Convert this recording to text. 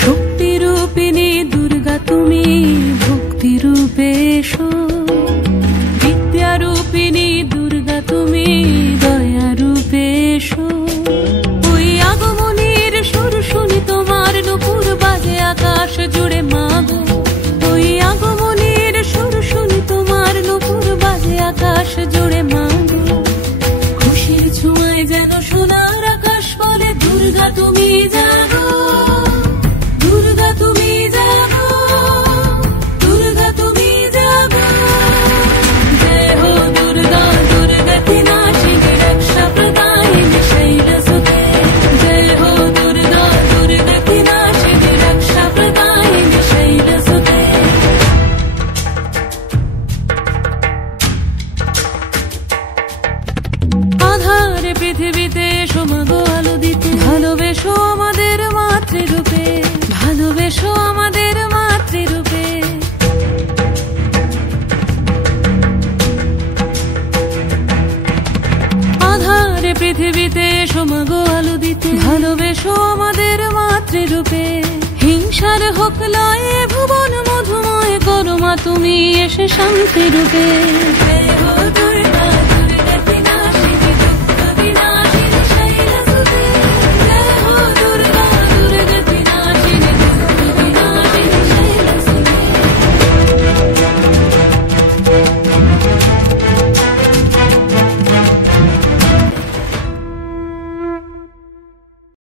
শক্তিরূপিণী দুর্গা তুমি ভক্তিরূপে এসো, বিদ্যারূপিণী দুর্গা তুমি দয়ারূপে এসো। ওই আগমনীর সুর শুনি তোমার নুপুর বাজে আকাশ জুড়ে মাগো, ওই আগমনীর সুর শুনি তোমার নুপুর বাজে আকাশ জুড়ে মাগো। খুশির ছোঁয়ায় যেন সোনার আকাশ বলে দুর্গা তুমি জাগো, দুর্গা তুমি জাগো, দুর্গা তুমি জাগো। জয় হো দুর্গা দুর্গতি নাশিনী রক্ষা প্রদায়িনী শৈলসুতে, জয় হো দুর্গা দুর্গতি নাশিনী রক্ষা প্রদায়িনী শৈলসুতে। আধারে পৃথিবীতে এসো মাগো আলো দিতে, ভালোবেসো আমাদের মাতৃরূপে, ভালোবেসো আমাদের মাতৃরূপে। আধারে পৃথিবীতে এসো মাগো আলো দিতে, ভালোবেসো আমাদের মাতৃরূপে। হিংসার হোক লয়ে ভুবন মধুময় করো মা তুমি এসে শান্তিরূপে।